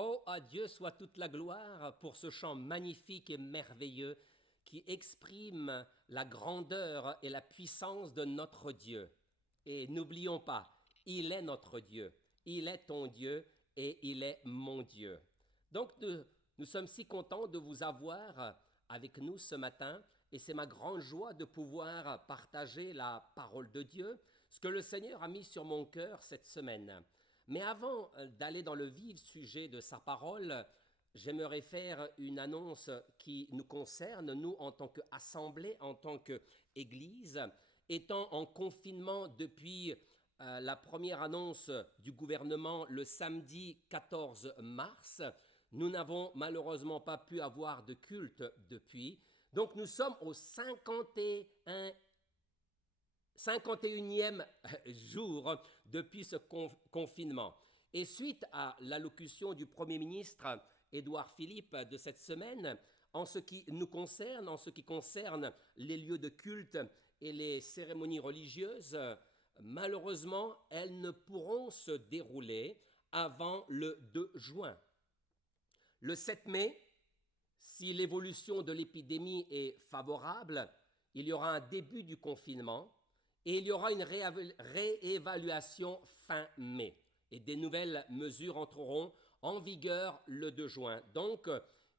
Oh, à Dieu soit toute la gloire pour ce chant magnifique et merveilleux qui exprime la grandeur et la puissance de notre Dieu. Et n'oublions pas, il est notre Dieu, il est ton Dieu et il est mon Dieu. Donc nous sommes si contents de vous avoir avec nous ce matin et c'est ma grande joie de pouvoir partager la parole de Dieu, ce que le Seigneur a mis sur mon cœur cette semaine. Mais avant d'aller dans le vif sujet de sa parole, j'aimerais faire une annonce qui nous concerne, nous, en tant qu'assemblée, en tant qu'Église. Étant en confinement depuis la première annonce du gouvernement le samedi 14 mars, nous n'avons malheureusement pas pu avoir de culte depuis. Donc nous sommes au 51e jour depuis ce confinement. Et suite à l'allocution du Premier ministre Édouard Philippe de cette semaine, en ce qui nous concerne, en ce qui concerne les lieux de culte et les cérémonies religieuses, malheureusement, elles ne pourront se dérouler avant le 2 juin. Le 7 mai, si l'évolution de l'épidémie est favorable, il y aura un début du confinement et il y aura une réévaluation fin mai. Et des nouvelles mesures entreront en vigueur le 2 juin. Donc,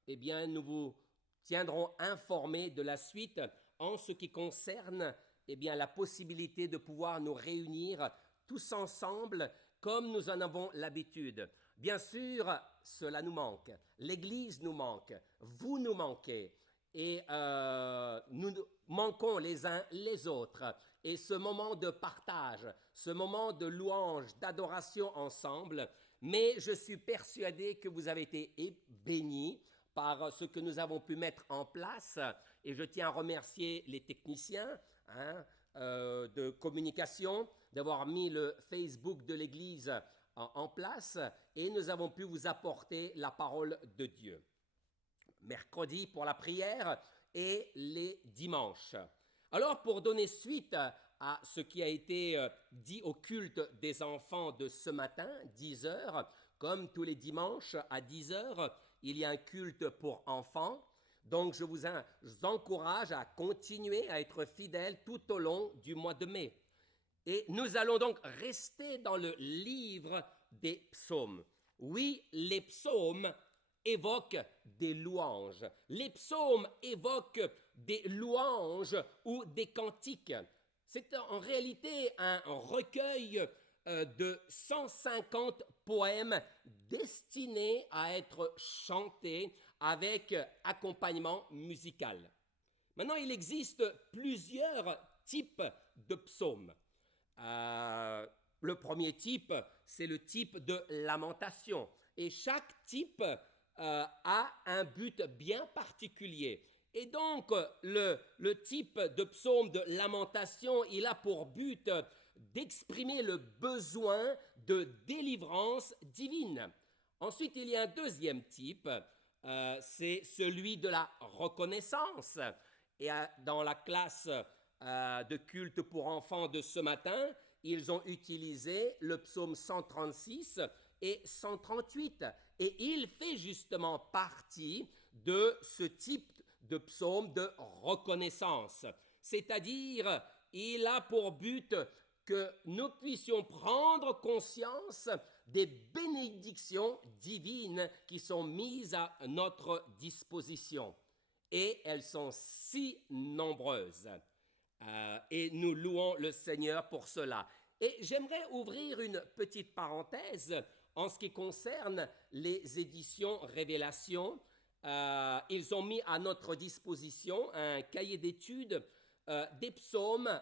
nous vous tiendrons informés de la suite en ce qui concerne la possibilité de pouvoir nous réunir tous ensemble comme nous en avons l'habitude. Bien sûr, cela nous manque. L'Église nous manque. Vous nous manquez. Et nous manquons les uns les autres. Et ce moment de partage, ce moment de louange, d'adoration ensemble, mais je suis persuadé que vous avez été bénis par ce que nous avons pu mettre en place. Et je tiens à remercier les techniciens de communication d'avoir mis le Facebook de l'Église en place et nous avons pu vous apporter la parole de Dieu. Mercredi pour la prière et les dimanches. Alors, pour donner suite à ce qui a été dit au culte des enfants de ce matin, 10 heures, comme tous les dimanches à 10 heures, il y a un culte pour enfants. Donc, je vous encourage à continuer à être fidèles tout au long du mois de mai. Et nous allons donc rester dans le livre des psaumes. Oui, les psaumes évoquent des louanges. Les psaumes évoquent des louanges ou des cantiques. C'est en réalité un recueil de 150 poèmes destinés à être chantés avec accompagnement musical. Maintenant, il existe plusieurs types de psaumes. Le premier type, c'est le type de lamentation. Et chaque type a un but bien particulier. Et donc, le type de psaume de lamentation, il a pour but d'exprimer le besoin de délivrance divine. Ensuite, il y a un deuxième type, c'est celui de la reconnaissance. Et dans la classe de culte pour enfants de ce matin, ils ont utilisé le psaume 136 et 138. Et il fait justement partie de ce type de psaume de reconnaissance. C'est-à-dire, il a pour but que nous puissions prendre conscience des bénédictions divines qui sont mises à notre disposition. Et elles sont si nombreuses. Et nous louons le Seigneur pour cela. Et j'aimerais ouvrir une petite parenthèse en ce qui concerne les éditions Révélation. Ils ont mis à notre disposition un cahier d'études des psaumes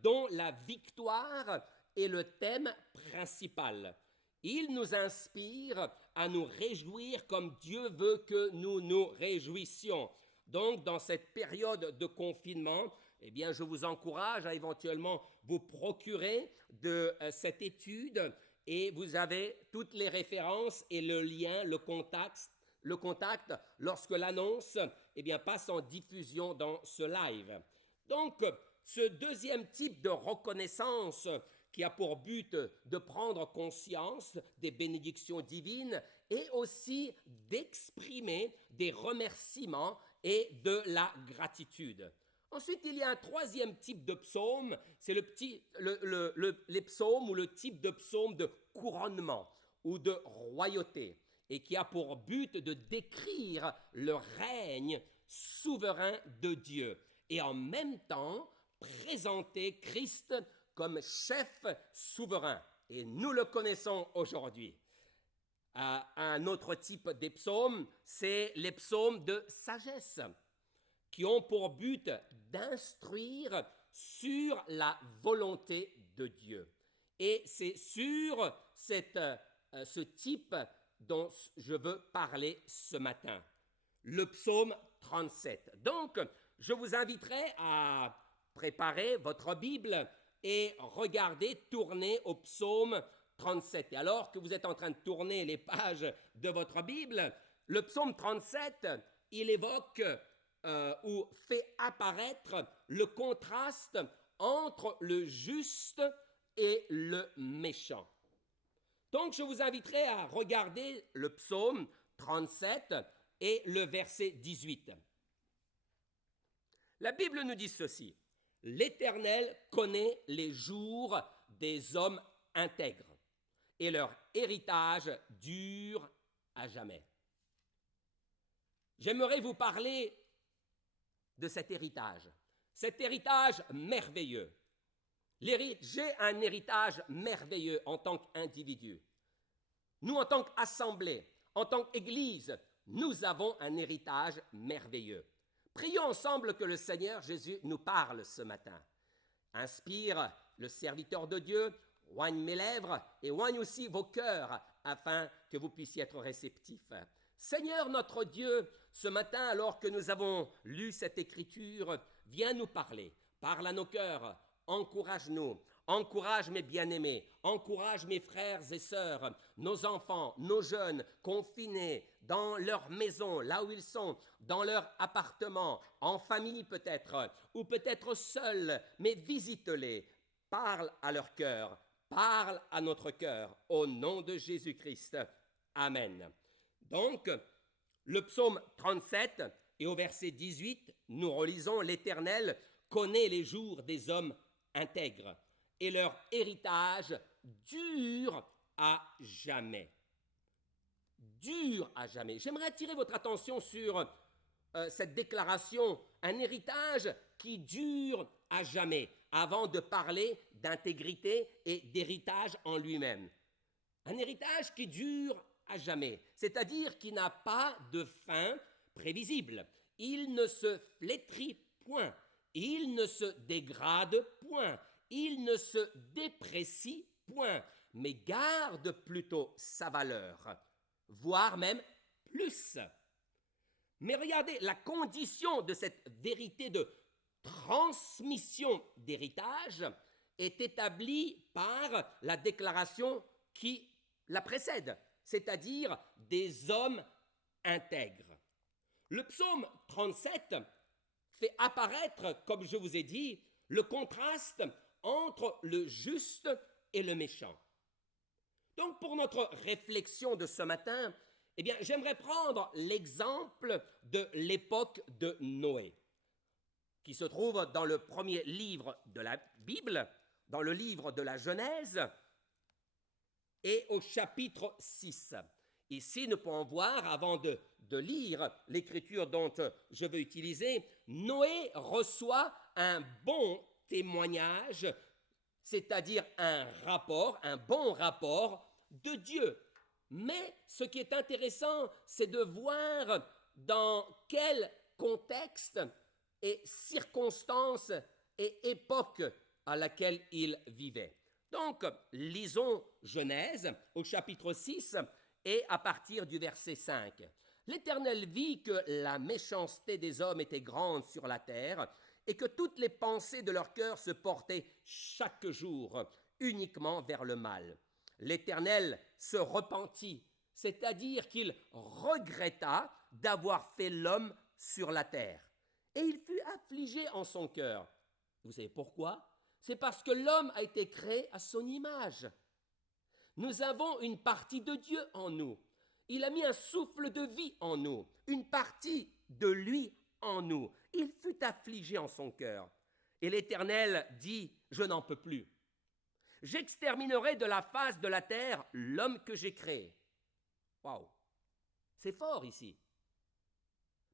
dont la victoire est le thème principal. Il nous inspire à nous réjouir comme Dieu veut que nous nous réjouissions. Donc, dans cette période de confinement, je vous encourage à éventuellement vous procurer de cette étude et vous avez toutes les références et le lien, le contact lorsque l'annonce passe en diffusion dans ce live. Donc, ce deuxième type de reconnaissance qui a pour but de prendre conscience des bénédictions divines et aussi d'exprimer des remerciements et de la gratitude. Ensuite, il y a un troisième type de psaume, c'est les psaumes ou le type de psaume de couronnement ou de royauté, et qui a pour but de décrire le règne souverain de Dieu et en même temps présenter Christ comme chef souverain. Et nous le connaissons aujourd'hui. Un autre type des psaumes, c'est les psaumes de sagesse, qui ont pour but d'instruire sur la volonté de Dieu. Et c'est sur ce type dont je veux parler ce matin, le psaume 37. Donc, je vous inviterai à préparer votre Bible et regarder, tourner au psaume 37. Et alors que vous êtes en train de tourner les pages de votre Bible, le psaume 37, il évoque ou fait apparaître le contraste entre le juste et le méchant. Donc, je vous inviterai à regarder le psaume 37 et le verset 18. La Bible nous dit ceci: « L'Éternel connaît les jours des hommes intègres, et leur héritage dure à jamais. » J'aimerais vous parler de cet héritage merveilleux. J'ai un héritage merveilleux en tant qu'individu. Nous, en tant qu'assemblée, en tant qu'Église, nous avons un héritage merveilleux. Prions ensemble que le Seigneur Jésus nous parle ce matin. Inspire le serviteur de Dieu, oigne mes lèvres et oigne aussi vos cœurs afin que vous puissiez être réceptifs. Seigneur notre Dieu, ce matin, alors que nous avons lu cette écriture, viens nous parler. Parle à nos cœurs, encourage-nous, encourage mes bien-aimés, encourage mes frères et sœurs, nos enfants, nos jeunes, confinés dans leur maison, là où ils sont, dans leur appartement, en famille peut-être, ou peut-être seuls, mais visite-les. Parle à leur cœur, parle à notre cœur, au nom de Jésus-Christ. Amen. Donc, le psaume 37 et au verset 18, nous relisons « L'Éternel connaît les jours des hommes intègres et leur héritage dure à jamais. » Dure à jamais. J'aimerais attirer votre attention sur cette déclaration, un héritage qui dure à jamais, avant de parler d'intégrité et d'héritage en lui-même. Un héritage qui dure à jamais, c'est-à-dire qui n'a pas de fin prévisible. Il ne se flétrit point, il ne se dégrade point, il ne se déprécie point, mais garde plutôt sa valeur, voire même plus. Mais regardez, la condition de cette vérité de transmission d'héritage est établie par la déclaration qui la précède, c'est-à-dire des hommes intègres. Le psaume 37 fait apparaître, comme je vous ai dit, le contraste entre le juste et le méchant. Donc, pour notre réflexion de ce matin, eh bien, j'aimerais prendre l'exemple de l'époque de Noé, qui se trouve dans le premier livre de la Bible, dans le livre de la Genèse, et au chapitre 6. Ici, nous pouvons voir, avant de lire l'écriture dont je veux utiliser, Noé reçoit un bon témoignage, c'est-à-dire un bon rapport de Dieu. Mais ce qui est intéressant, c'est de voir dans quel contexte et circonstances et époque à laquelle il vivait. Donc, lisons Genèse au chapitre 6 et à partir du verset 5. « L'Éternel vit que la méchanceté des hommes était grande sur la terre et que toutes les pensées de leur cœur se portaient chaque jour uniquement vers le mal. L'Éternel se repentit, c'est-à-dire qu'il regretta d'avoir fait l'homme sur la terre. Et il fut affligé en son cœur. » Vous savez pourquoi? C'est parce que l'homme a été créé à son image. Nous avons une partie de Dieu en nous. Il a mis un souffle de vie en nous, une partie de lui en nous. Il fut affligé en son cœur. Et l'Éternel dit, je n'en peux plus. J'exterminerai de la face de la terre l'homme que j'ai créé. Waouh, c'est fort ici.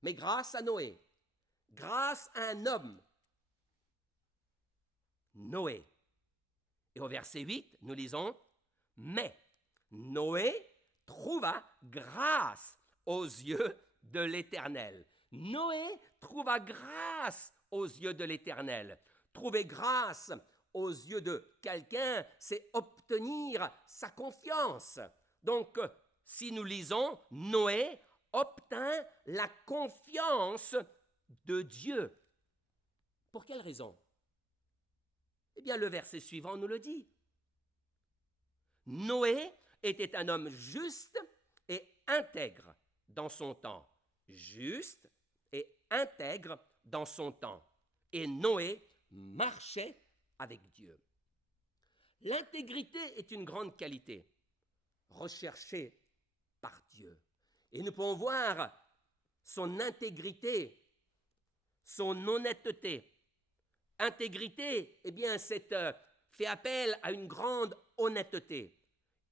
Mais grâce à Noé, grâce à un homme, Noé. Et au verset 8, nous lisons, mais Noé trouva grâce aux yeux de l'Éternel. Noé trouva grâce aux yeux de l'Éternel. Trouver grâce aux yeux de quelqu'un, c'est obtenir sa confiance. Donc, si nous lisons, Noé obtint la confiance de Dieu. Pour quelle raison? Eh bien, le verset suivant nous le dit. Noé était un homme juste et intègre dans son temps. Juste et intègre dans son temps. Et Noé marchait avec Dieu. L'intégrité est une grande qualité, recherchée par Dieu. Et nous pouvons voir son intégrité, son honnêteté. Intégrité, eh bien, c'est fait appel à une grande honnêteté.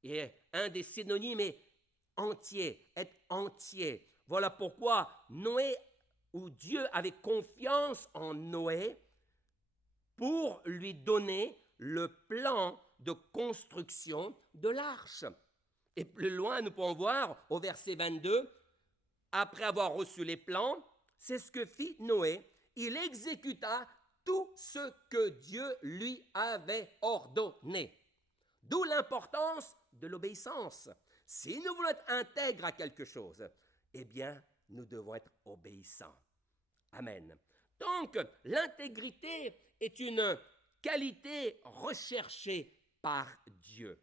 Et un des synonymes est entier, être entier. Voilà pourquoi Noé, ou Dieu avait confiance en Noé pour lui donner le plan de construction de l'arche. Et plus loin, nous pouvons voir au verset 22, après avoir reçu les plans, c'est ce que fit Noé. Il exécuta tout ce que Dieu lui avait ordonné. D'où l'importance de l'obéissance. Si nous voulons être intègres à quelque chose, eh bien, nous devons être obéissants. Amen. Donc, l'intégrité est une qualité recherchée par Dieu.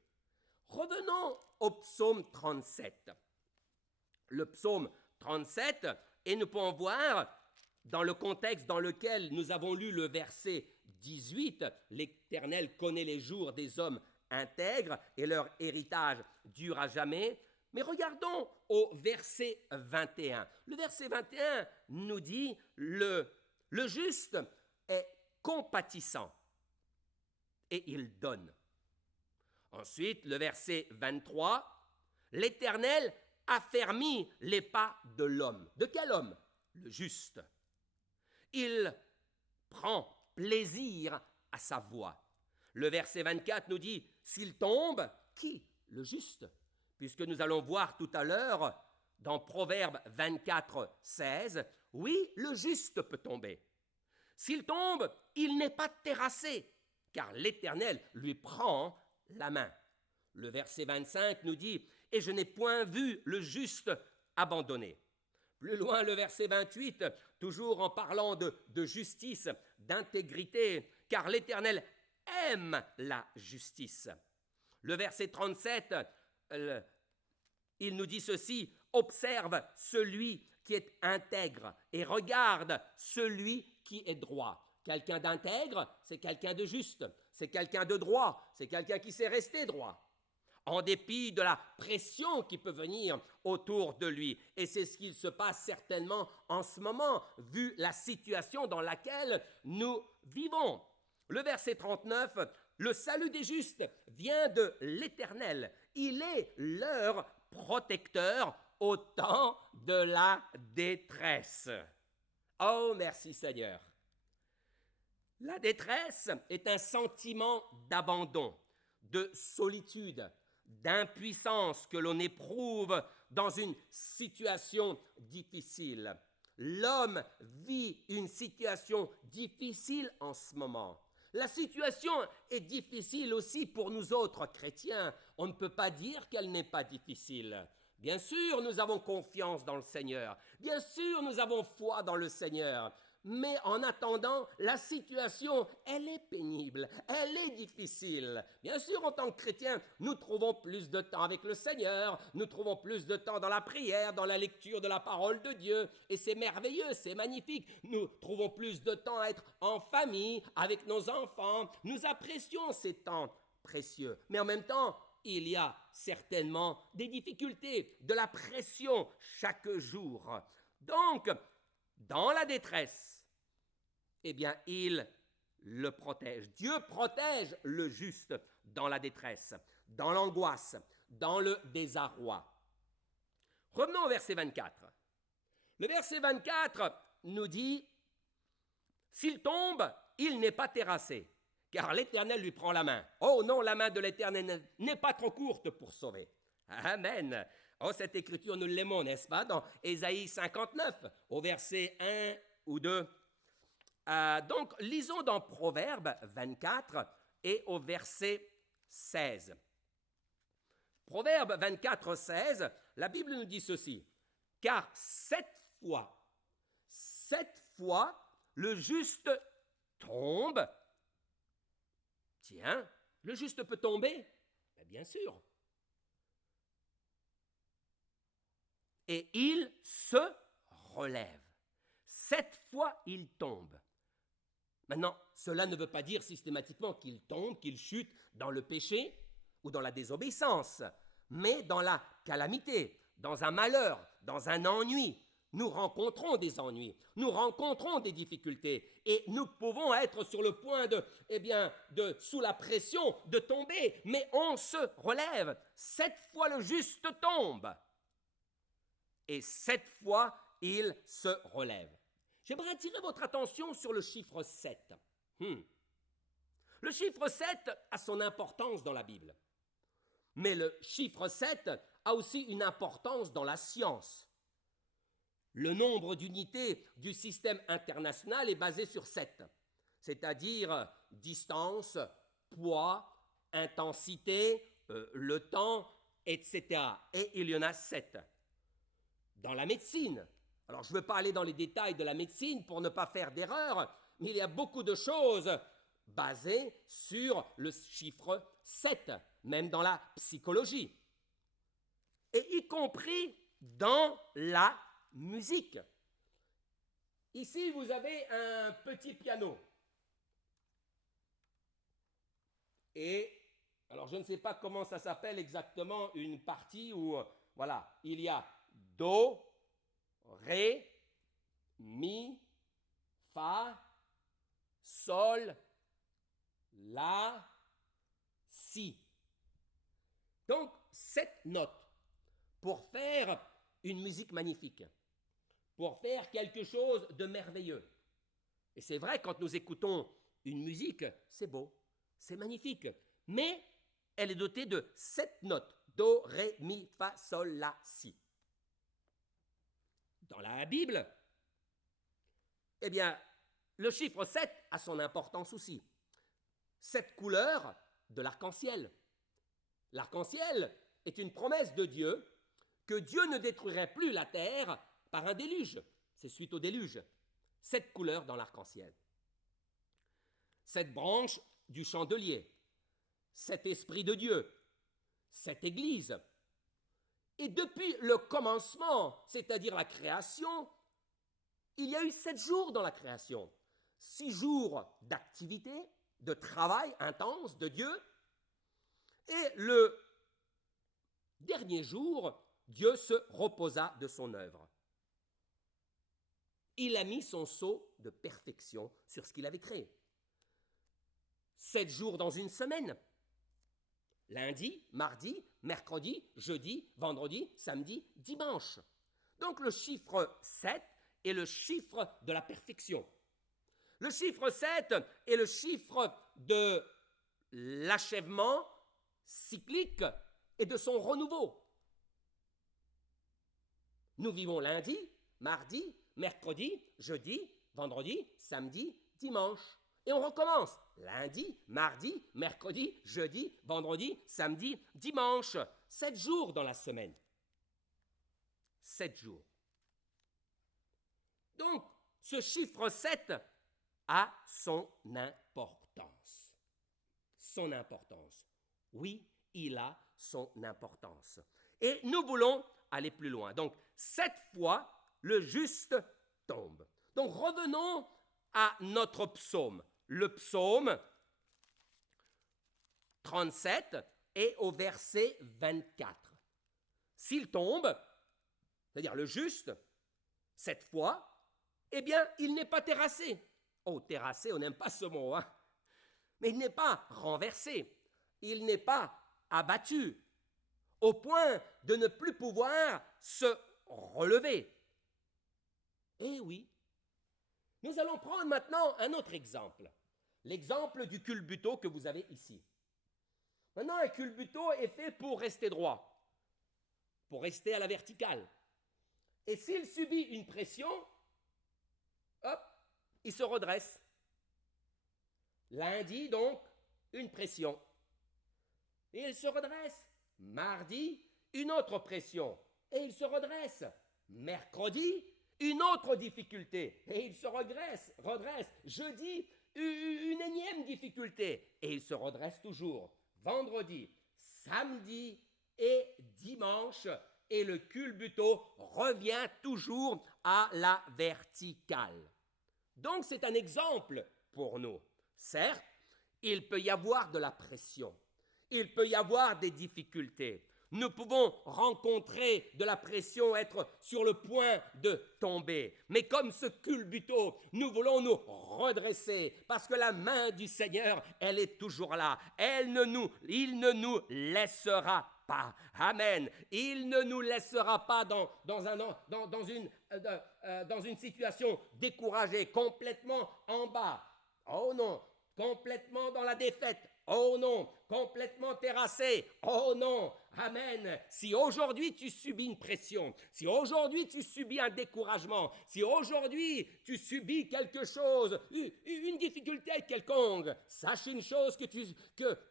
Revenons au psaume 37. Le psaume 37, et nous pouvons voir, dans le contexte dans lequel nous avons lu le verset 18, l'Éternel connaît les jours des hommes intègres et leur héritage dure à jamais. Mais regardons au verset 21. Le verset 21 nous dit le juste est compatissant et il donne. Ensuite, le verset 23, l'Éternel affermit les pas de l'homme. De quel homme? Le juste. Il prend plaisir à sa voix. Le verset 24 nous dit, s'il tombe, qui? Le juste. Puisque nous allons voir tout à l'heure, dans Proverbe 24, 16, oui, le juste peut tomber. S'il tombe, il n'est pas terrassé, car l'Éternel lui prend la main. Le verset 25 nous dit, et je n'ai point vu le juste abandonné. Plus loin, le verset 28, toujours en parlant de justice, d'intégrité, car l'Éternel aime la justice. Le verset 37, il nous dit ceci, observe celui qui est intègre et regarde celui qui est droit. Quelqu'un d'intègre, c'est quelqu'un de juste, c'est quelqu'un de droit, c'est quelqu'un qui sait rester droit, en dépit de la pression qui peut venir autour de lui. Et c'est ce qu'il se passe certainement en ce moment, vu la situation dans laquelle nous vivons. Le verset 39, le salut des justes vient de l'Éternel. Il est leur protecteur au temps de la détresse. Oh, merci Seigneur. La détresse est un sentiment d'abandon, de solitude, d'impuissance que l'on éprouve dans une situation difficile. L'homme vit une situation difficile en ce moment. La situation est difficile aussi pour nous autres chrétiens. On ne peut pas dire qu'elle n'est pas difficile. Bien sûr, nous avons confiance dans le Seigneur. Bien sûr, nous avons foi dans le Seigneur. Mais en attendant, la situation, elle est pénible, elle est difficile. Bien sûr, en tant que chrétiens, nous trouvons plus de temps avec le Seigneur, nous trouvons plus de temps dans la prière, dans la lecture de la parole de Dieu, et c'est merveilleux, c'est magnifique. Nous trouvons plus de temps à être en famille, avec nos enfants, nous apprécions ces temps précieux. Mais en même temps, il y a certainement des difficultés, de la pression chaque jour. Donc, dans la détresse, eh bien, il le protège. Dieu protège le juste dans la détresse, dans l'angoisse, dans le désarroi. Revenons au verset 24. Le verset 24 nous dit « S'il tombe, il n'est pas terrassé, car l'Éternel lui prend la main. Oh non, la main de l'Éternel n'est pas trop courte pour sauver. » Amen. Oh, cette écriture, nous l'aimons, n'est-ce pas, dans Ésaïe 59, au verset 1 ou 2. Donc, lisons dans Proverbe 24 et au verset 16. Proverbe 24, 16, la Bible nous dit ceci. « Car 7 fois, le juste tombe. » Tiens, le juste peut tomber? Bien sûr. Et il se relève. 7 fois, il tombe. Maintenant, cela ne veut pas dire systématiquement qu'il tombe, qu'il chute dans le péché ou dans la désobéissance, mais dans la calamité, dans un malheur, dans un ennui. Nous rencontrons des ennuis, nous rencontrons des difficultés et nous pouvons être sur le point sous la pression de tomber, mais on se relève. 7 fois le juste tombe. Et 7 fois, il se relève. J'aimerais attirer votre attention sur le chiffre 7. Le chiffre 7 a son importance dans la Bible. Mais le chiffre 7 a aussi une importance dans la science. Le nombre d'unités du système international est basé sur 7, c'est-à-dire distance, poids, intensité, le temps, etc. Et il y en a 7. Dans la médecine, alors je ne veux pas aller dans les détails de la médecine pour ne pas faire d'erreur, mais il y a beaucoup de choses basées sur le chiffre 7, même dans la psychologie, et y compris dans la musique. Ici, vous avez un petit piano. Et, alors je ne sais pas comment ça s'appelle exactement, une partie où, voilà, il y a Do, Ré, Mi, Fa, Sol, La, Si. Donc, 7 notes pour faire une musique magnifique, pour faire quelque chose de merveilleux. Et c'est vrai, quand nous écoutons une musique, c'est beau, c'est magnifique, mais elle est dotée de 7 notes. Do, Ré, Mi, Fa, Sol, La, Si. Dans la Bible, eh bien, le chiffre 7 a son importance aussi. 7 couleurs de l'arc-en-ciel. L'arc-en-ciel est une promesse de Dieu que Dieu ne détruirait plus la terre par un déluge. C'est suite au déluge. 7 couleurs dans l'arc-en-ciel. 7 branches du chandelier. 7 esprits de Dieu. 7 églises. Et depuis le commencement, c'est-à-dire la création, il y a eu 7 jours dans la création. 6 jours d'activité, de travail intense de Dieu. Et le dernier jour, Dieu se reposa de son œuvre. Il a mis son sceau de perfection sur ce qu'il avait créé. 7 jours dans une semaine. Lundi, mardi, mercredi, jeudi, vendredi, samedi, dimanche. Donc le chiffre 7 est le chiffre de la perfection. Le chiffre 7 est le chiffre de l'achèvement cyclique et de son renouveau. Nous vivons lundi, mardi, mercredi, jeudi, vendredi, samedi, dimanche. Et on recommence. Lundi, mardi, mercredi, jeudi, vendredi, samedi, dimanche. 7 jours dans la semaine. 7 jours. Donc, ce chiffre 7 a son importance. Son importance. Oui, il a son importance. Et nous voulons aller plus loin. Donc, 7 fois, le juste tombe. Donc, revenons à notre psaume. Le psaume 37 et au verset 24. S'il tombe, c'est-à-dire le juste, 7 fois, eh bien, il n'est pas terrassé. Oh, terrassé, on n'aime pas ce mot, hein? Mais il n'est pas renversé, il n'est pas abattu, au point de ne plus pouvoir se relever. Eh oui, nous allons prendre maintenant un autre exemple, l'exemple du culbuto que vous avez ici. Maintenant, un culbuto est fait pour rester droit, pour rester à la verticale. Et s'il subit une pression, hop, il se redresse. Lundi, donc, une pression. Et il se redresse. Mardi, une autre pression. Et il se redresse. Mercredi, une autre difficulté. Et il se redresse. Jeudi, une énième difficulté. Et il se redresse toujours. Vendredi, samedi et dimanche. Et le culbuto revient toujours à la verticale. Donc c'est un exemple pour nous. Certes, il peut y avoir de la pression, il peut y avoir des difficultés. Nous pouvons rencontrer de la pression, être sur le point de tomber. Mais comme ce culbuto, nous voulons nous redresser parce que la main du Seigneur, elle est toujours là. Il ne nous laissera pas. Amen. Il ne nous laissera pas dans une situation découragée, complètement en bas. Oh non, complètement dans la défaite. Oh non, complètement terrassé. Oh non, amen. Si aujourd'hui tu subis une pression, si aujourd'hui tu subis un découragement, si aujourd'hui tu subis quelque chose, une difficulté quelconque, sache une chose que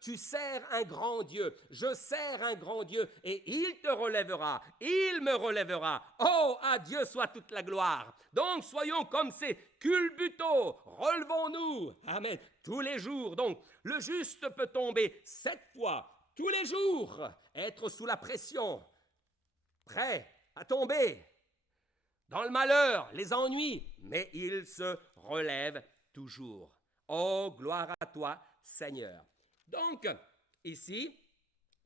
tu sers un grand Dieu. Je sers un grand Dieu et il te relèvera, il me relèvera. Oh, à Dieu soit toute la gloire. Donc soyons comme ces culbutos, relevons-nous. Amen. Tous les jours, donc, le juste peut tomber 7 fois, tous les jours, être sous la pression, prêt à tomber, dans le malheur, les ennuis, mais il se relève toujours. Oh, gloire à toi, Seigneur. Donc, ici,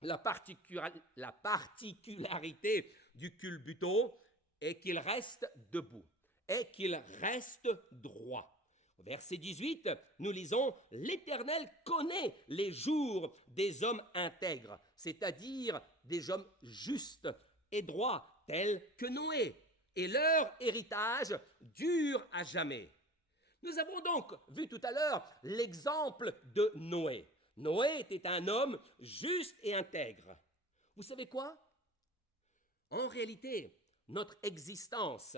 la particularité du culbuto est qu'il reste debout, et qu'il reste droit. Au verset 18, nous lisons « L'Éternel connaît les jours des hommes intègres, c'est-à-dire des hommes justes et droits, tels que Noé, et leur héritage dure à jamais. » Nous avons donc vu tout à l'heure l'exemple de Noé. Noé était un homme juste et intègre. Vous savez quoi? En réalité, notre existence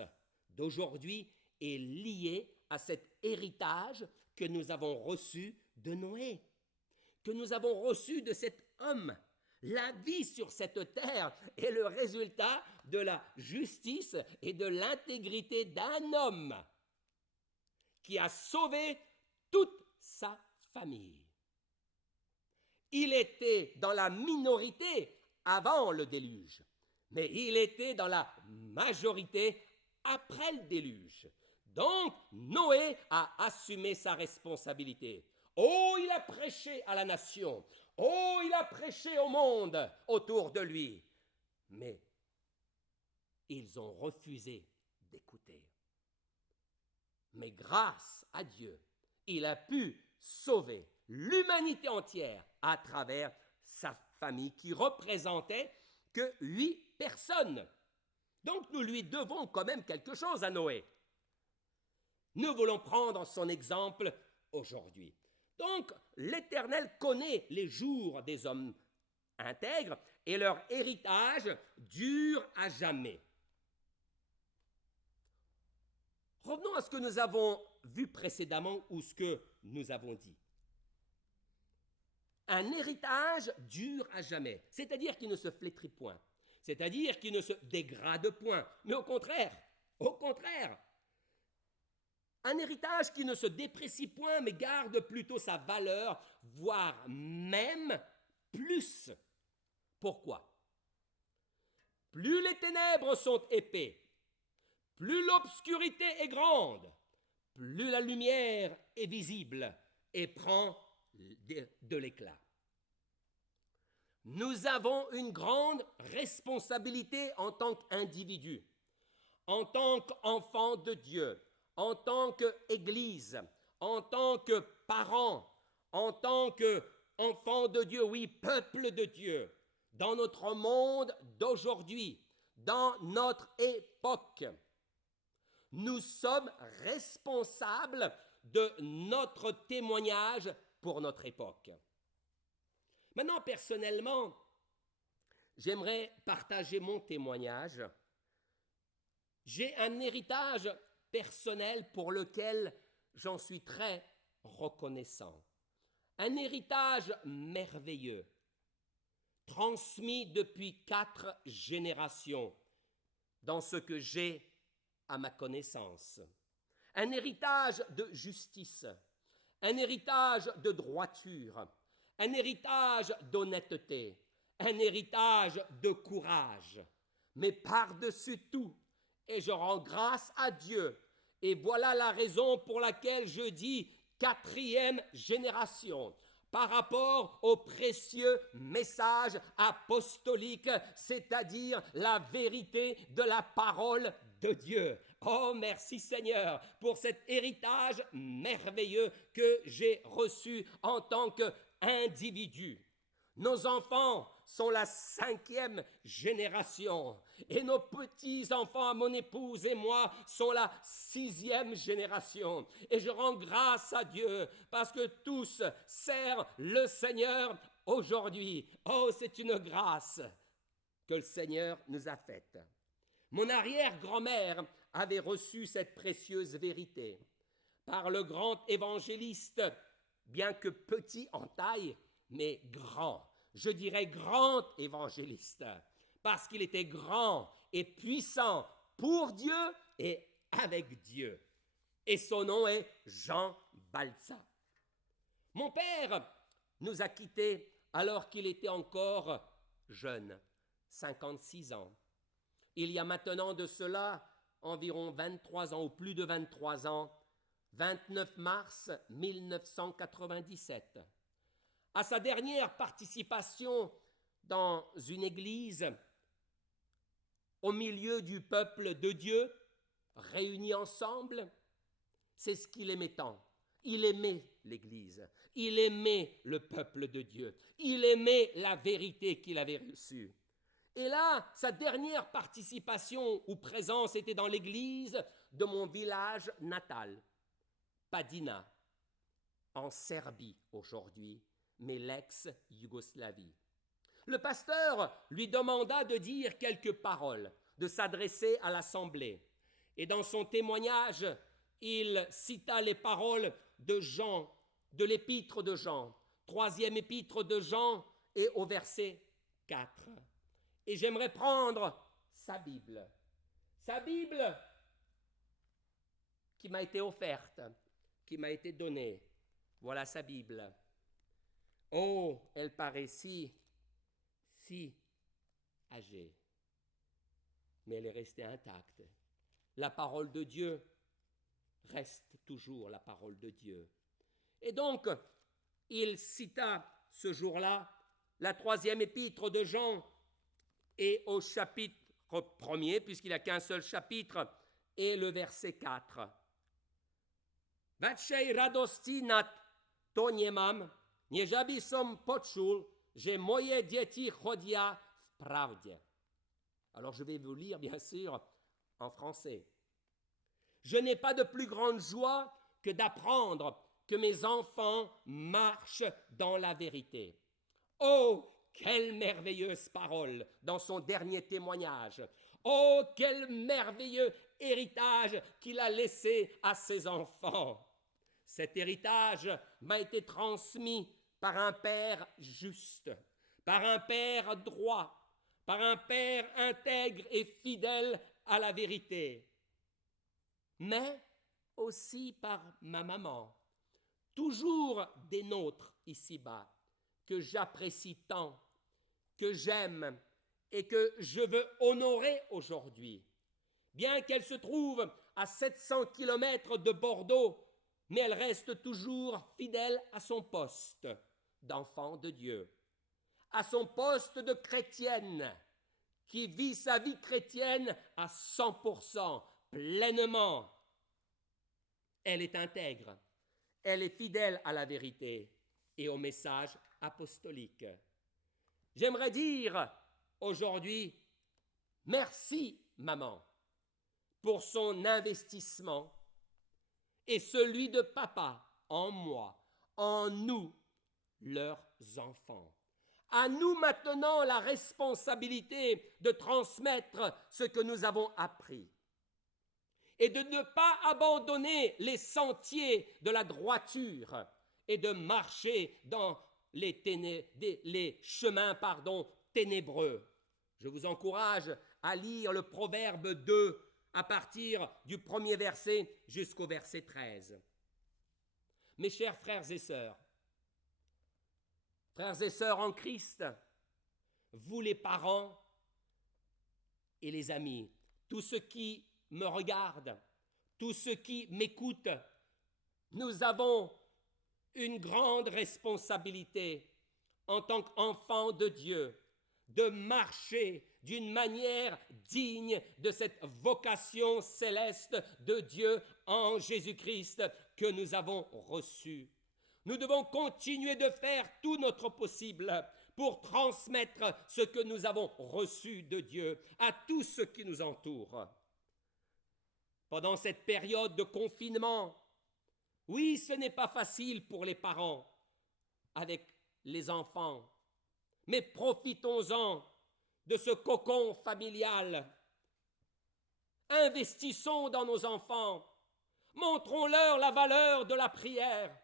d'aujourd'hui est liée à cet héritage que nous avons reçu de Noé, que nous avons reçu de cet homme. La vie sur cette terre est le résultat de la justice et de l'intégrité d'un homme qui a sauvé toute sa famille. Il était dans la minorité avant le déluge, mais il était dans la majorité après le déluge. Donc, Noé a assumé sa responsabilité. Oh, il a prêché à la nation. Oh, il a prêché au monde autour de lui. Mais ils ont refusé d'écouter. Mais grâce à Dieu, il a pu sauver l'humanité entière à travers sa famille qui représentait que 8 personnes. Donc nous lui devons quand même quelque chose à Noé. Nous voulons prendre son exemple aujourd'hui. Donc l'Éternel connaît les jours des hommes intègres et leur héritage dure à jamais. Revenons à ce que nous avons vu précédemment ou ce que nous avons dit. Un héritage dure à jamais, c'est-à-dire qu'il ne se flétrit point, c'est-à-dire qu'il ne se dégrade point, mais au contraire, Un héritage qui ne se déprécie point, mais garde plutôt sa valeur, voire même plus. Pourquoi? Plus les ténèbres sont épais, plus l'obscurité est grande, plus la lumière est visible et prend de l'éclat. Nous avons une grande responsabilité en tant qu'individus, en tant qu'enfants de Dieu, en tant qu'Église, en tant que parents, en tant qu'enfants de Dieu, oui, peuple de Dieu, dans notre monde d'aujourd'hui, dans notre époque. Nous sommes responsables de notre témoignage pour notre époque. Maintenant, personnellement, j'aimerais partager mon témoignage. J'ai un héritage personnel pour lequel j'en suis très reconnaissant. Un héritage merveilleux, transmis depuis 4 générations dans ce que j'ai à ma connaissance. Un héritage de justice, un héritage de droiture, un héritage d'honnêteté, un héritage de courage. Mais par-dessus tout, et je rends grâce à Dieu, et voilà la raison pour laquelle je dis 4e génération, par rapport au précieux message apostolique, c'est-à-dire la vérité de la parole de Dieu. Oh, merci Seigneur pour cet héritage merveilleux que j'ai reçu en tant qu'individu. Nos enfants sont la 5e génération et nos petits-enfants, mon épouse et moi, sont la 6e génération. Et je rends grâce à Dieu parce que tous servent le Seigneur aujourd'hui. Oh, c'est une grâce que le Seigneur nous a faite. Mon arrière-grand-mère avait reçu cette précieuse vérité par le grand évangéliste, bien que petit en taille, mais grand. Je dirais grand évangéliste, parce qu'il était grand et puissant pour Dieu et avec Dieu. Et son nom est Jean Balza. Mon père nous a quittés alors qu'il était encore jeune, 56 ans. Il y a maintenant de cela environ 23 ans, ou plus de 23 ans, 29 mars 1997. À sa dernière participation dans une église, au milieu du peuple de Dieu, réunis ensemble, c'est ce qu'il aimait tant. Il aimait l'Église, il aimait le peuple de Dieu, il aimait la vérité qu'il avait reçue. Et là, sa dernière participation ou présence était dans l'église de mon village natal, Padina, en Serbie aujourd'hui, mais l'ex-Yougoslavie. Le pasteur lui demanda de dire quelques paroles, de s'adresser à l'assemblée. Et dans son témoignage, il cita les paroles de Jean, de l'épître de Jean, 3e épître de Jean, et au verset 4. Et j'aimerais prendre sa Bible qui m'a été offerte, qui m'a été donnée. Voilà sa Bible. Oh, elle paraît si âgée, mais elle est restée intacte. La parole de Dieu reste toujours la parole de Dieu. Et donc, il cita ce jour-là la 3e épître de Jean, et au chapitre 1er, puisqu'il n'y a qu'un seul chapitre, et le verset 4. Vačej radosti nad to nemám, než aby som počul, že moje deti chodia v pravde. Alors je vais vous lire bien sûr en français. Je n'ai pas de plus grande joie que d'apprendre que mes enfants marchent dans la vérité. Oh, quelle merveilleuse parole dans son dernier témoignage. Oh, quel merveilleux héritage qu'il a laissé à ses enfants. Cet héritage m'a été transmis par un père juste, par un père droit, par un père intègre et fidèle à la vérité. Mais aussi par ma maman, toujours des nôtres ici-bas, que j'apprécie tant, que j'aime et que je veux honorer aujourd'hui. Bien qu'elle se trouve à 700 kilomètres de Bordeaux, mais elle reste toujours fidèle à son poste d'enfant de Dieu, à son poste de chrétienne, qui vit sa vie chrétienne à 100%, pleinement. Elle est intègre, elle est fidèle à la vérité et au message apostolique. J'aimerais dire aujourd'hui, merci maman pour son investissement et celui de papa en moi, en nous, leurs enfants. À nous maintenant la responsabilité de transmettre ce que nous avons appris et de ne pas abandonner les sentiers de la droiture et de marcher dans les chemins ténébreux. Je vous encourage à lire le Proverbe 2 à partir du premier verset jusqu'au verset 13. Mes chers frères et sœurs en Christ, vous les parents et les amis, tous ceux qui me regardent, tous ceux qui m'écoutent, nous avons une grande responsabilité en tant qu'enfants de Dieu de marcher d'une manière digne de cette vocation céleste de Dieu en Jésus-Christ que nous avons reçue. Nous devons continuer de faire tout notre possible pour transmettre ce que nous avons reçu de Dieu à tous ceux qui nous entourent. Pendant cette période de confinement, oui, ce n'est pas facile pour les parents avec les enfants, mais profitons-en de ce cocon familial. Investissons dans nos enfants, montrons-leur la valeur de la prière,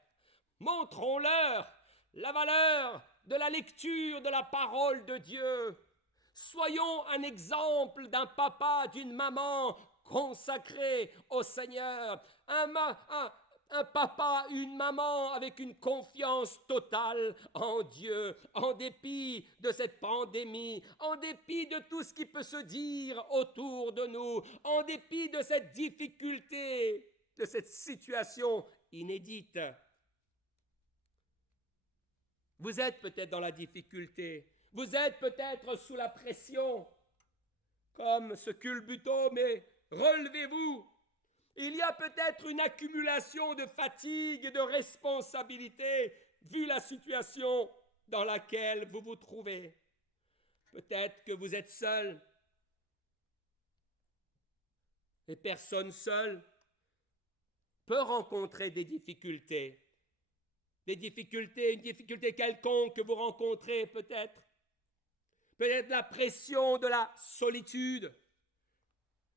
montrons-leur la valeur de la lecture de la parole de Dieu. Soyons un exemple d'un papa, d'une maman consacré au Seigneur, un papa, une maman avec une confiance totale en Dieu, en dépit de cette pandémie, en dépit de tout ce qui peut se dire autour de nous, en dépit de cette difficulté, de cette situation inédite. Vous êtes peut-être dans la difficulté, vous êtes peut-être sous la pression, comme ce culbuto, mais relevez-vous. Il y a peut-être une accumulation de fatigue et de responsabilité, vu la situation dans laquelle vous vous trouvez. Peut-être que vous êtes seul. Et personne seule peut rencontrer des difficultés. Une difficulté quelconque que vous rencontrez peut-être. Peut-être la pression de la solitude.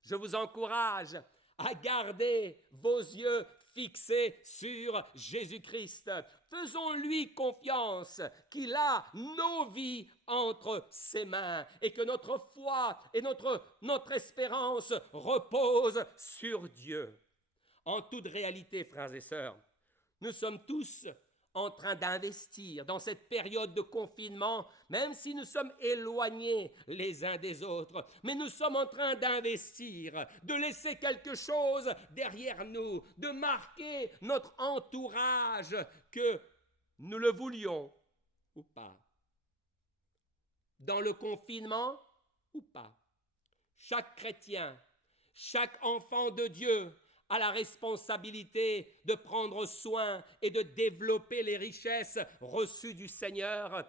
Je vous encourage à garder vos yeux fixés sur Jésus-Christ. Faisons-lui confiance qu'il a nos vies entre ses mains et que notre foi et notre espérance reposent sur Dieu. En toute réalité, frères et sœurs, nous sommes tous en train d'investir dans cette période de confinement, même si nous sommes éloignés les uns des autres, mais nous sommes en train d'investir, de laisser quelque chose derrière nous, de marquer notre entourage, que nous le voulions ou pas. Dans le confinement ou pas, chaque chrétien, chaque enfant de Dieu a la responsabilité de prendre soin et de développer les richesses reçues du Seigneur.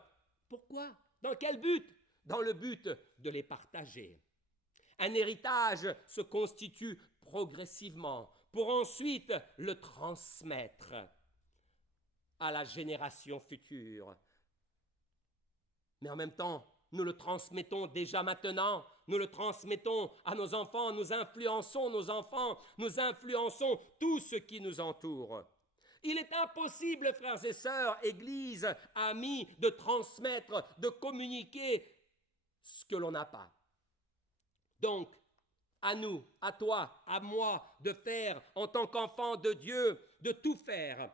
Pourquoi? Dans quel but? Dans le but de les partager. Un héritage se constitue progressivement pour ensuite le transmettre à la génération future. Mais en même temps, nous le transmettons déjà maintenant, nous le transmettons à nos enfants, nous influençons nos enfants, nous influençons tout ce qui nous entoure. Il est impossible, frères et sœurs, Église, amis, de transmettre, de communiquer ce que l'on n'a pas. Donc, à nous, à toi, à moi, de faire en tant qu'enfant de Dieu, de tout faire,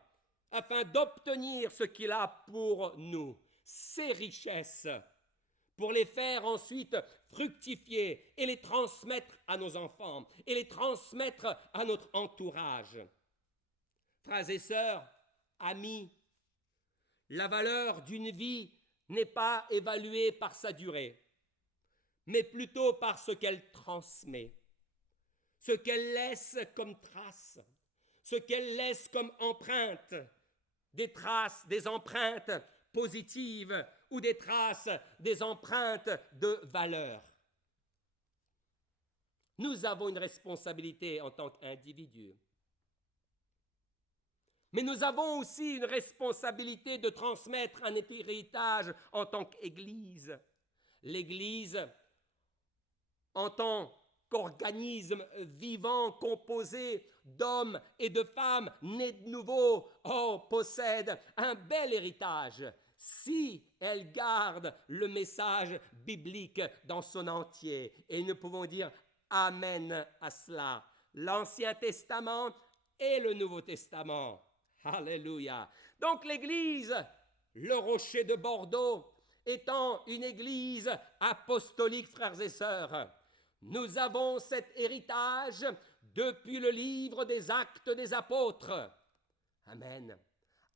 afin d'obtenir ce qu'il a pour nous, ses richesses, pour les faire ensuite fructifier et les transmettre à nos enfants et les transmettre à notre entourage. Frères et sœurs, amis, la valeur d'une vie n'est pas évaluée par sa durée, mais plutôt par ce qu'elle transmet, ce qu'elle laisse comme trace, ce qu'elle laisse comme empreinte, des traces, des empreintes positives ou des traces, des empreintes de valeur. Nous avons une responsabilité en tant qu'individus. Mais nous avons aussi une responsabilité de transmettre un héritage en tant qu'Église. L'Église, en tant qu'organisme vivant composé d'hommes et de femmes nés de nouveau, possède un bel héritage si elle garde le message biblique dans son entier. Et nous pouvons dire Amen à cela. L'Ancien Testament et le Nouveau Testament. Alléluia. Donc l'Église, le Rocher de Bordeaux, étant une Église apostolique, frères et sœurs, nous avons cet héritage depuis le livre des Actes des Apôtres. Amen.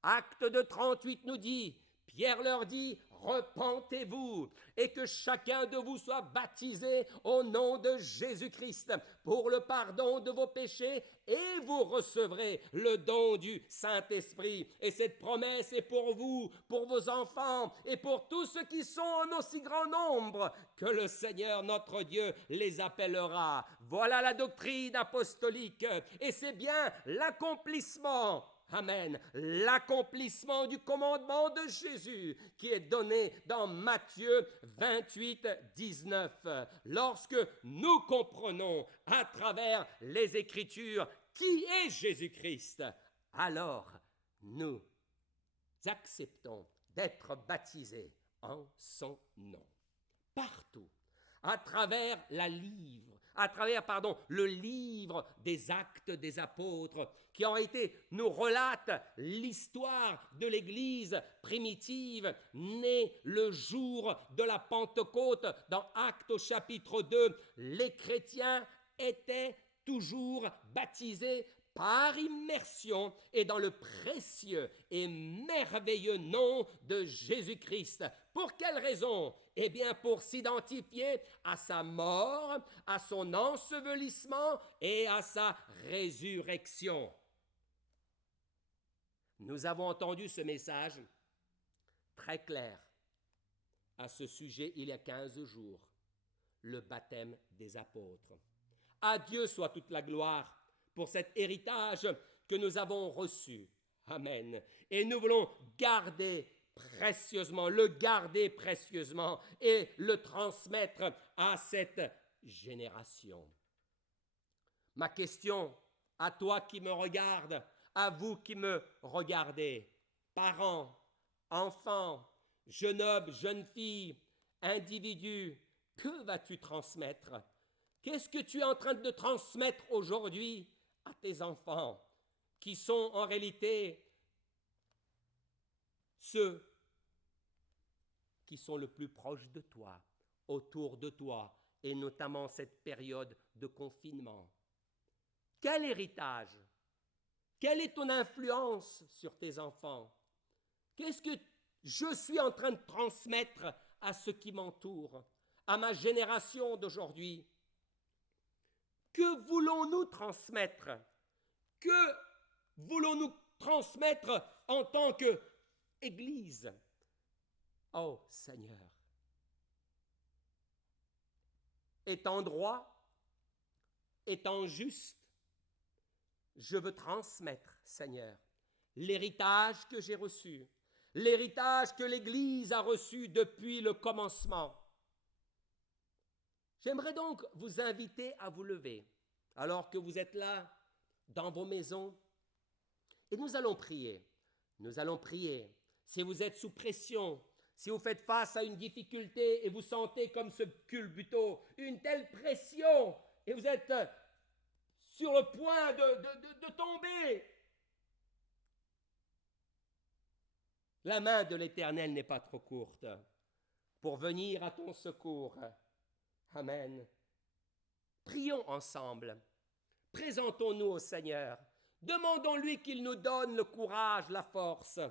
Acte de 38 nous dit, Pierre leur dit, repentez-vous et que chacun de vous soit baptisé au nom de Jésus-Christ pour le pardon de vos péchés et vous recevrez le don du Saint-Esprit. Et cette promesse est pour vous, pour vos enfants et pour tous ceux qui sont en aussi grand nombre que le Seigneur notre Dieu les appellera. Voilà la doctrine apostolique et c'est bien l'accomplissement. Amen. L'accomplissement du commandement de Jésus qui est donné dans Matthieu 28, 19. Lorsque nous comprenons à travers les Écritures qui est Jésus-Christ, alors nous acceptons d'être baptisés en son nom. Partout, à travers le livre des Actes des Apôtres, qui nous relate l'histoire de l'Église primitive, née le jour de la Pentecôte, dans Actes au chapitre 2, les chrétiens étaient toujours baptisés par immersion et dans le précieux et merveilleux nom de Jésus-Christ. Pour quelle raison ? Eh bien, pour s'identifier à sa mort, à son ensevelissement et à sa résurrection. Nous avons entendu ce message très clair à ce sujet il y a 15 jours, le baptême des apôtres. À Dieu soit toute la gloire pour cet héritage que nous avons reçu. Amen. Et nous voulons le garder précieusement et le transmettre à cette génération. Ma question à toi qui me regardes, à vous qui me regardez, parents, enfants, jeune homme, jeune fille, individu, que vas-tu transmettre ? Qu'est-ce que tu es en train de transmettre aujourd'hui à tes enfants, qui sont en réalité ceux qui sont le plus proches de toi, autour de toi, et notamment cette période de confinement. Quel héritage? Quelle est ton influence sur tes enfants? Qu'est-ce que je suis en train de transmettre à ceux qui m'entourent, à ma génération d'aujourd'hui? Que voulons-nous transmettre? Que voulons-nous transmettre en tant qu'Église? Oh Seigneur, étant droit, étant juste, je veux transmettre, Seigneur, l'héritage que j'ai reçu, l'héritage que l'Église a reçu depuis le commencement. J'aimerais donc vous inviter à vous lever, alors que vous êtes là, dans vos maisons, et nous allons prier. Nous allons prier. Si vous êtes sous pression, si vous faites face à une difficulté et vous sentez comme ce culbuto, une telle pression, et vous êtes sur le point de tomber. La main de l'Éternel n'est pas trop courte pour venir à ton secours. Amen. Prions ensemble. Présentons-nous au Seigneur. Demandons-lui qu'il nous donne le courage, la force,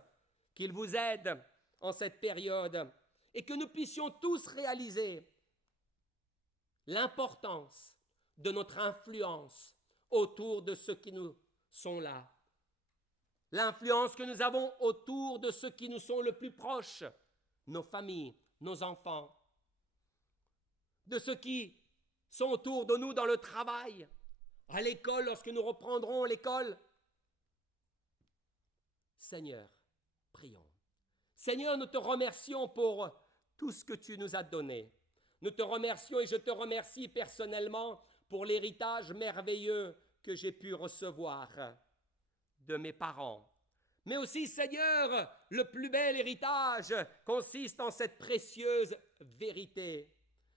qu'il vous aide en cette période et que nous puissions tous réaliser l'importance de notre influence autour de ceux qui nous sont là. L'influence que nous avons autour de ceux qui nous sont le plus proches, nos familles, nos enfants, de ceux qui sont autour de nous dans le travail, à l'école, lorsque nous reprendrons l'école. Seigneur, prions. Seigneur, nous te remercions pour tout ce que tu nous as donné. Nous te remercions et je te remercie personnellement pour l'héritage merveilleux que j'ai pu recevoir de mes parents. Mais aussi, Seigneur, le plus bel héritage consiste en cette précieuse vérité.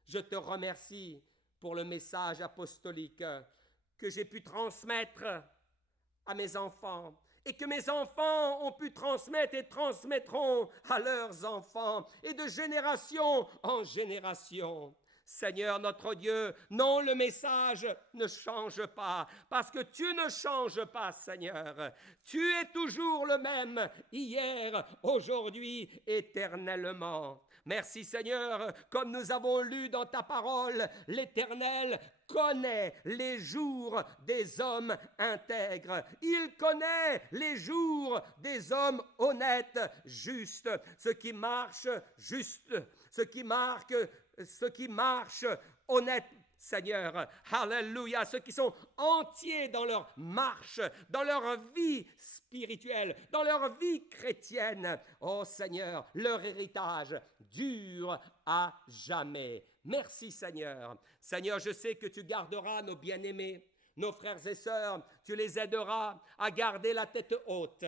Je te remercie pour le message apostolique que j'ai pu transmettre à mes enfants et que mes enfants ont pu transmettre et transmettront à leurs enfants et de génération en génération. Seigneur notre Dieu, non, le message ne change pas, parce que tu ne changes pas, Seigneur. Tu es toujours le même, hier, aujourd'hui, éternellement. Merci, Seigneur, comme nous avons lu dans ta parole, l'Éternel connaît les jours des hommes intègres. Il connaît les jours des hommes honnêtes, justes, ceux qui marchent juste, ceux qui marchent honnêtes, Seigneur. Alléluia, ceux qui sont entiers dans leur marche, dans leur vie spirituelle, dans leur vie chrétienne. Oh Seigneur, leur héritage dure à jamais. Merci Seigneur. Seigneur, je sais que tu garderas nos bien-aimés, nos frères et sœurs, tu les aideras à garder la tête haute.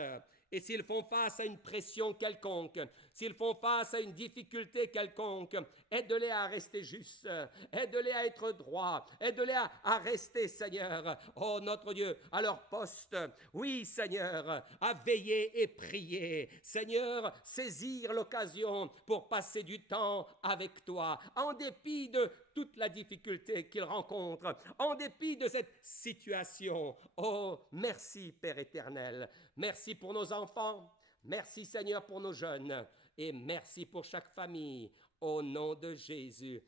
Et s'ils font face à une pression quelconque, s'ils font face à une difficulté quelconque, aide-les à rester justes, aide-les à être droits, aide-les à rester, Seigneur, oh notre Dieu, à leur poste. Oui, Seigneur, à veiller et prier. Seigneur, saisir l'occasion pour passer du temps avec toi, en dépit de toute la difficulté qu'ils rencontrent, en dépit de cette situation. Oh, merci, Père éternel. Merci pour nos enfants. Merci, Seigneur, pour nos jeunes. Et merci pour chaque famille. Au nom de Jésus.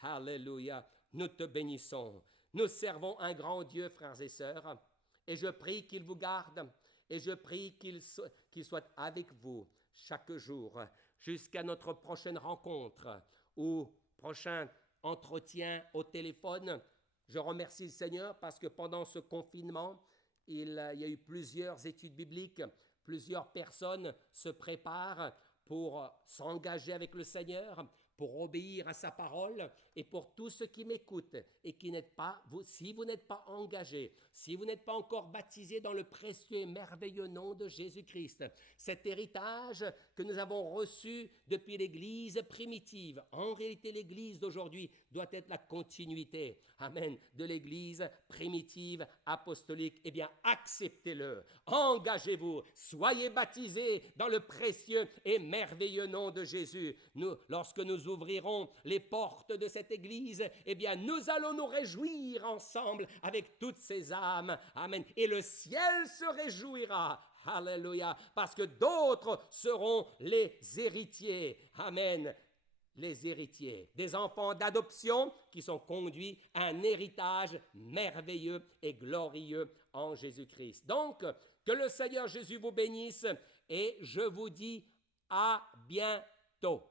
Alléluia. Nous te bénissons. Nous servons un grand Dieu, frères et sœurs. Et je prie qu'il vous garde. Et je prie qu'il soit avec vous chaque jour jusqu'à notre prochaine rencontre ou prochain entretien au téléphone. Je remercie le Seigneur parce que pendant ce confinement, il y a eu plusieurs études bibliques, plusieurs personnes se préparent pour s'engager avec le Seigneur, pour obéir à sa parole. Et pour tous ceux qui m'écoutent et qui n'êtes pas, si vous n'êtes pas engagés, si vous n'êtes pas encore baptisés dans le précieux et merveilleux nom de Jésus-Christ, cet héritage que nous avons reçu depuis l'Église primitive, en réalité l'Église d'aujourd'hui doit être la continuité, amen, de l'Église primitive apostolique. Eh bien, acceptez-le, engagez-vous, soyez baptisés dans le précieux et merveilleux nom de Jésus. Lorsque nous ouvrirons les portes de cette Église, eh bien, nous allons nous réjouir ensemble avec toutes ces âmes. Amen. Et le ciel se réjouira. Alléluia. Parce que d'autres seront les héritiers. Amen. Les héritiers. Des enfants d'adoption qui sont conduits à un héritage merveilleux et glorieux en Jésus-Christ. Donc, que le Seigneur Jésus vous bénisse et je vous dis à bientôt.